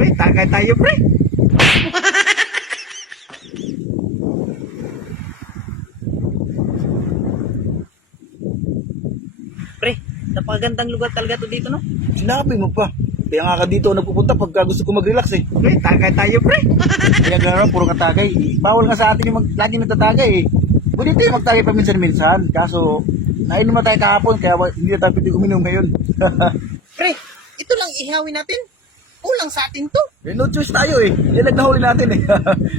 Pre, tagay tayo, pre. Pre, napakagandang lugar talaga to dito, no? Sinabi mo pa. Kaya nga ka dito nagpupunta pagka gusto ko mag-relax eh. Pre, tagay tayo, pre. Kaya gano'n, puro katagay. Bawal nga sa atin yung laging nagtatagay eh. Pwede tayo magtagay pa minsan-minsan. Kaso, nainom na tayo kahapon kaya hindi na tayo pwede uminom ngayon. Pre, ito lang ihawin natin. Kulang sa atin to. Eh, no choice tayo eh. Yan nagnahuli natin eh.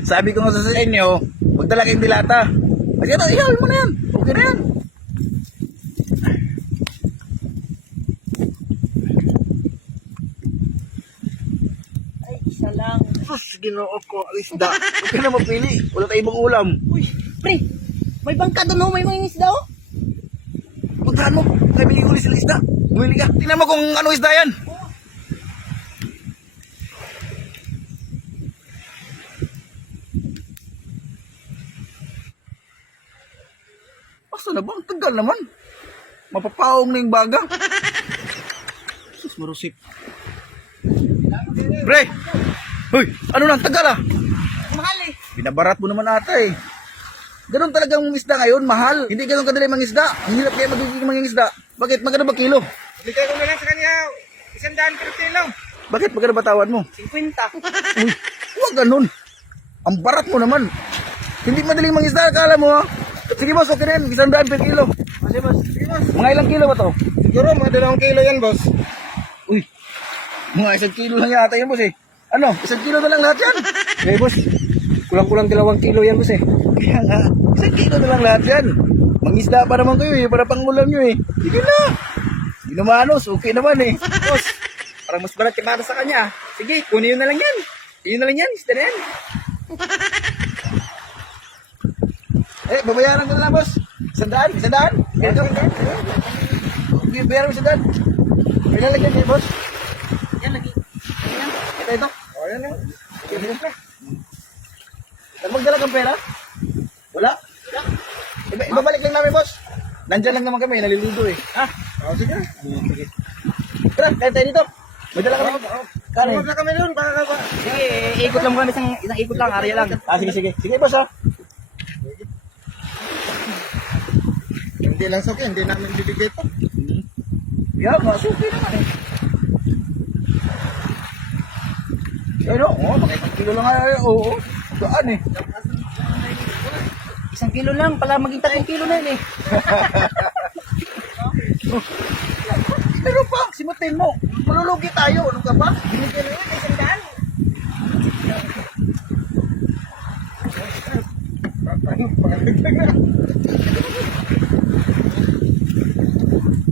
Sabi ko nga sa inyo, magdala kayong dilata. Kasi ano, ihawin mo na yan. Okay na yan. Ay, isa lang. Sus, ginoo ko, isda. Huwag ka na mapili. Wala tayong ibang ulam. Uy, pre, may bangka doon, oh. May mga isda, oh. Puntahan mo. Kaya may uli sila isda. Bumili ka. Tingnan mo kung ano isda yan. Asa na ba? Ang tagal naman. Mapapaong na yung baga. Sus, marusip. Pre! Hoy! Ano na? Ang tagal ah! Mahal, eh. Binabarat mo naman ata eh. Ganun talagang isda ngayon, mahal. Hindi ganun kadali mangisda. Ang hirap kaya magiging mangingisda. Bakit? Magkano ba kilo? Bigay ko na lang sa kanya, 100 per kilo. Bakit? Magkano ba tawad mo? 50. Uy, huwag ganun. Ang barat mo naman. Hindi madaling mangisda, akala mo ha? Sige boss, okay na yan. 100 per kilo. Kasi, boss. Sige, boss. Mga ilang kilo ba to? Siguro, mga 2 kilo yan, boss. Uy, mga 1 kilo lang yata yan boss eh. Ano? 1 kilo na lang lahat yan? Eh, boss. Kulang-kulang 2 kilo yan, boss, eh. Kaya nga, 1 kilo na lang lahat yan. Mangisda pa naman kayo eh, para pangulam nyo eh. Sige na. Ginumanos, okay naman eh. Boss, parang mas balat para sa kanya. Sige, kunin yun na lang yan. Yun na lang yan, isda na yan. Eh, babayaran ko na lang boss. 100? 100? Ganito? Bayaran mo 100. May lalagyan niya boss. Yan, lagi. Yan. Ito. O, yan yan. Sige, sige. Magdala kang pera? Wala? Ibabalik lang namin, boss. Nandyan lang naman kami, naliligo eh. Ah, o, sige. Sige. Tara, kain tayo dito. May dala kami. Kanin. Huwag na kami doon, baka ka ba? Sige, ikot lang kami, isang ikot lang, area lang. Ah, sige, sige. Sige, boss ha. Hindi lang suki, hindi namin bibigay to. Yeah, masuki naman eh. Pero, makikang kilo lang nga. Oo. Saan eh? 1 kilo lang, pala maging 3 kilo na yun, eh. Pero pa, simutin mo. Malulugi tayo. Ano ka ba? Binigyan na yun, 100.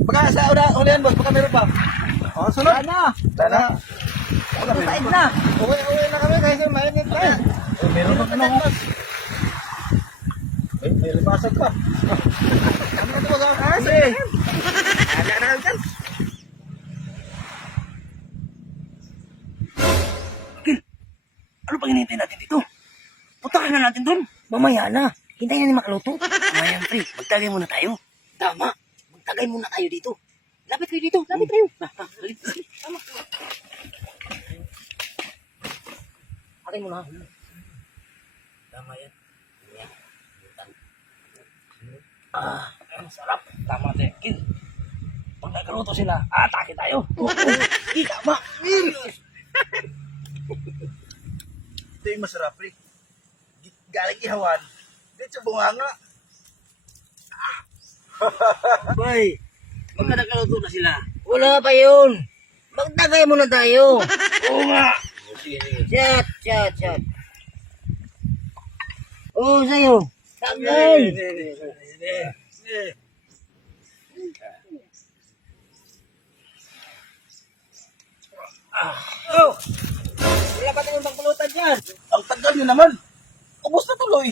Baka sa ulihan, boss. Baka meron pa. O, sunod. Sana. Sana. Said na. Uwi na kami kasi mainit na. Meron pa ano. May libasag pa. Ano ito ba? Kasi. Ada na kan. Ano pang hinihintay natin dito? Putakan na natin doon. Mamaya na. Hintayin na ni makaluto. Mamaya, pre. Magtagay muna tayo. Tama. Magtagay muna tayo dito. Lapit kayo dito. Lapit kayo. Tama. Akin muna. Tama yan. Ang sarap. Tama, Tekin. Pag nagkaroto sila, atake tayo. Hindi, tama. Ito yung masarap, pre. Galing ihawan. Dito sa bunganga. Boy, pagka nagkaluto na sila. Wala pa yun. Magtagay muna tayo. Oo nga. Chat. Oo, sa'yo. Tagay. Oh, wala pa tayong pangpulutan dyan. Ang tagal nyo naman. Ubus na tuloy.